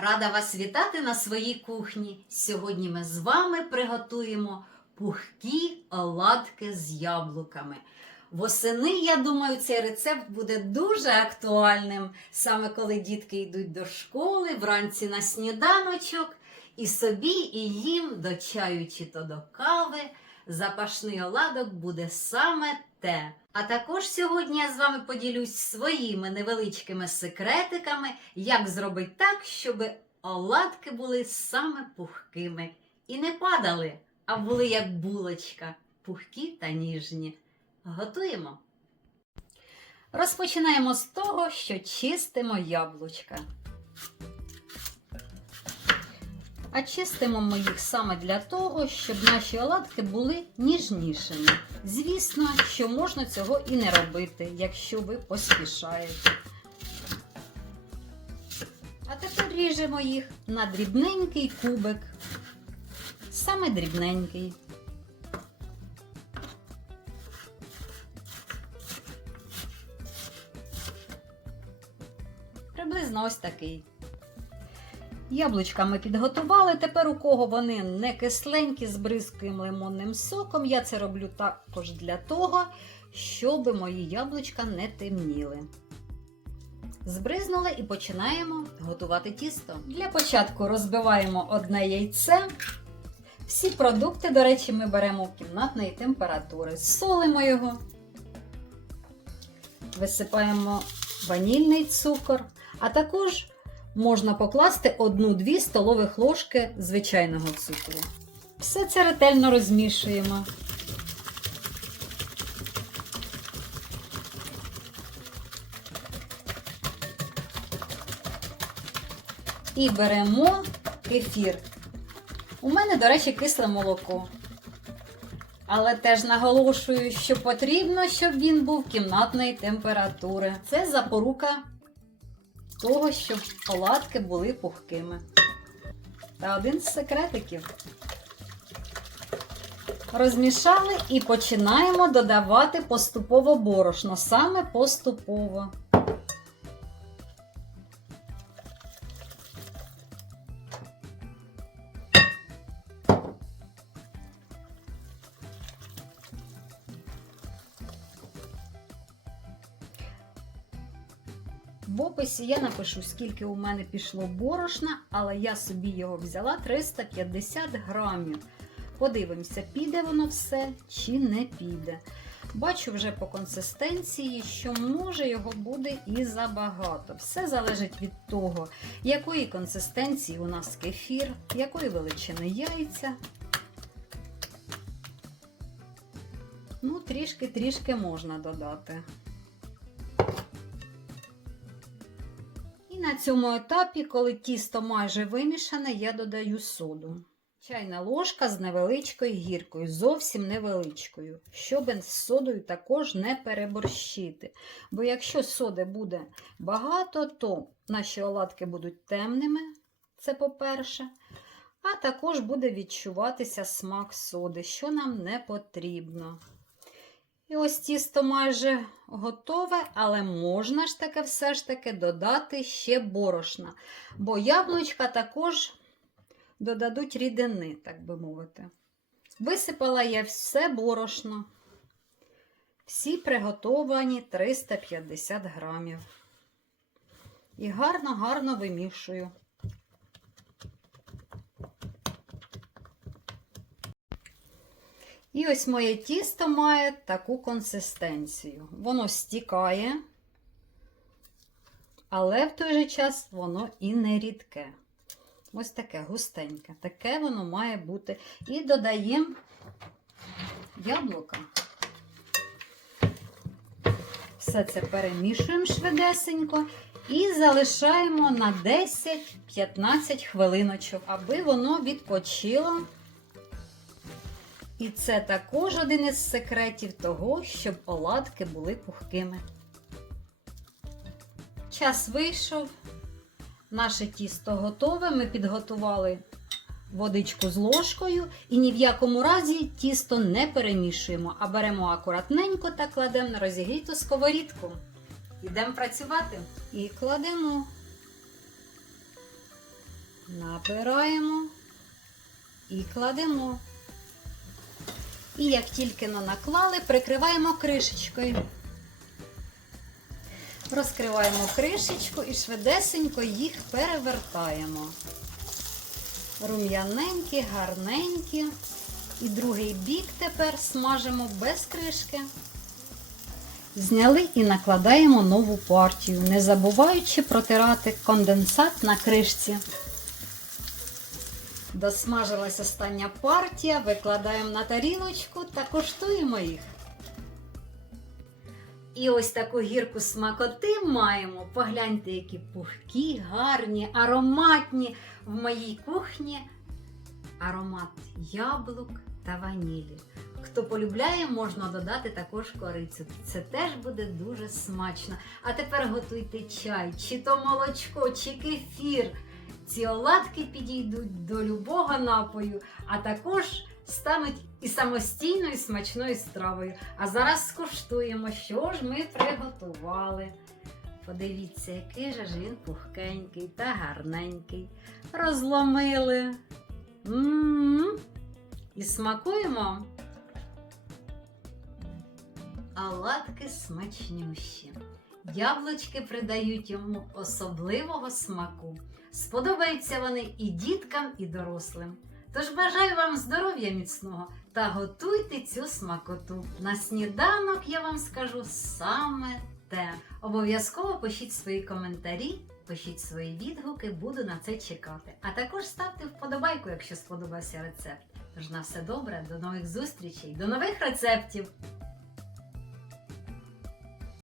Рада вас вітати на своїй кухні. Сьогодні ми з вами приготуємо пухкі оладки з яблуками. Восени, я думаю, цей рецепт буде дуже актуальним, саме коли дітки йдуть до школи, вранці на сніданочок, і собі, і їм до чаю чи то до кави. Запашний оладок буде саме те. А також сьогодні я з вами поділюсь своїми невеличкими секретиками, як зробити так, щоб оладки були саме пухкими і не падали, а були як булочка, пухкі та ніжні. Готуємо. Розпочинаємо з того, що чистимо яблучка. А чистимо ми їх саме для того, щоб наші оладки були ніжнішими. Звісно, що можна цього і не робити, якщо ви поспішаєте. А тепер ріжемо їх на дрібненький кубик. Саме дрібненький. Приблизно ось такий. Яблучка ми підготували. Тепер, у кого вони не кисленькі, з бризким лимонним соком. Я це роблю також для того, щоб мої яблучка не темніли. Збризнули і починаємо готувати тісто. Для початку розбиваємо одне яйце. Всі продукти, до речі, ми беремо кімнатної температури. Солимо його, висипаємо ванільний цукор, а також можна покласти 1-2 столових ложки звичайного цукру. Все це ретельно розмішуємо. І беремо кефір. У мене, до речі, кисле молоко. Але теж наголошую, що потрібно, щоб він був кімнатної температури. Це запорука того, щоб оладки були пухкими. Та один з секретиків. Розмішали і починаємо додавати поступово борошно, саме поступово. В описі я напишу, скільки у мене пішло борошна, але я собі його взяла 350 грамів. Подивимося, піде воно все чи не піде. Бачу вже по консистенції, що може його буде і забагато. Все залежить від того, якої консистенції у нас кефір, якої величини яйця. Ну, трішки-трішки можна додати. На цьому етапі, коли тісто майже вимішане, я додаю соду. Чайна ложка з невеличкою гіркою, зовсім невеличкою, щоб з содою також не переборщити. Бо якщо соди буде багато, то наші оладки будуть темними, це по-перше. А також буде відчуватися смак соди, що нам не потрібно. І ось тісто майже готове, але можна ж таки все ж таки додати ще борошна. Бо яблучка також додадуть рідини, так би мовити. Висипала я все борошно. Всі приготовані 350 грамів. І гарно-гарно вимішую. І ось моє тісто має таку консистенцію. Воно стікає, але в той же час воно і не рідке. Ось таке густеньке. Таке воно має бути. І додаємо яблука. Все це перемішуємо швидесенько і залишаємо на 10-15 хвилиночок, аби воно відпочило. І це також один із секретів того, щоб оладки були пухкими. Час вийшов. Наше тісто готове. Ми підготували водичку з ложкою і ні в якому разі тісто не перемішуємо, а беремо акуратненько та кладемо на розігріту сковорідку. Йдемо працювати і кладемо Набираємо і кладемо. І як тільки наклали, прикриваємо кришечкою. Розкриваємо кришечку і швидесенько їх перевертаємо. Рум'яненькі, гарненькі. І другий бік тепер смажимо без кришки. Зняли і накладаємо нову партію, не забуваючи протирати конденсат на кришці. Досмажилась остання партія, викладаємо на тарілочку та коштуємо їх. І ось таку гірку смакоти маємо. Погляньте, які пухкі, гарні, ароматні в моїй кухні. Аромат яблук та ванілі. Хто полюбляє, можна додати також корицю. Це теж буде дуже смачно. А тепер готуйте чай, чи то молочко, чи кефір. Ці оладки підійдуть до любого напою, а також стануть і самостійною смачною стравою. А зараз скуштуємо, що ж ми приготували. Подивіться, який же ж він пухкенький та гарненький. Розломили. М-м-м. І смакуємо. Оладки смачнющі. Яблучки придають йому особливого смаку. Сподобаються вони і діткам, і дорослим. Тож бажаю вам здоров'я міцного та готуйте цю смакоту. На сніданок я вам скажу саме те. Обов'язково пишіть свої коментарі, пишіть свої відгуки, буду на це чекати. А також ставте вподобайку, якщо сподобався рецепт. Тож на все добре, до нових зустрічей, до нових рецептів!